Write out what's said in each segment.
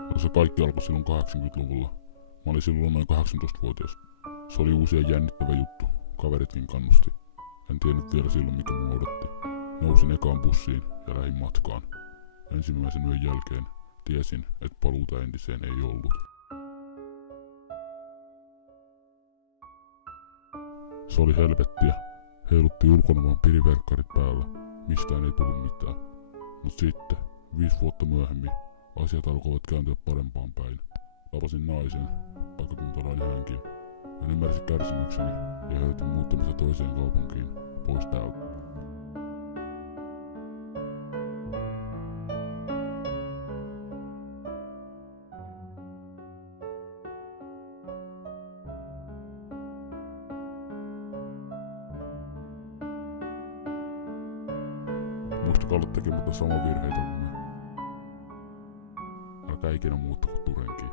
mutta se kaikki alkoi silloin 80-luvulla. Mä olin silloin noin 18-vuotias. Se oli uusi ja jännittävä juttu. Kaveritkin kannusti. En tiennyt vielä silloin mikä mua odotti. Nousin ekaan bussiin ja lähdin matkaan. Ensimmäisen yön jälkeen tiesin, että paluuta entiseen ei ollut. Se oli helvettiä. Heilutti ulkona vaan piriverkkarit päällä. Mistään ei tullut mitään. Mut sitten, 5 vuotta myöhemmin, asiat alkoivat kääntyä parempaan päin. Tapasin naisen, paikkakuntalainen hänkin. Hän ymmärsi kärsimykseni ja ehdotin muuttamista toiseen kaupunkiin, pois täältä. Muistakaa olla tekemättä samaa virheitä kuin me. Älkää ikinä muuttako Turenkiin.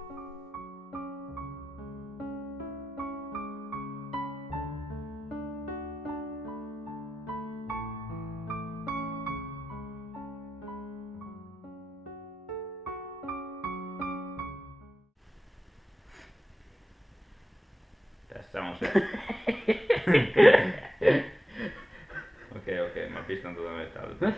Tässä on se. Okei, mä pistän tuota nyt täältä.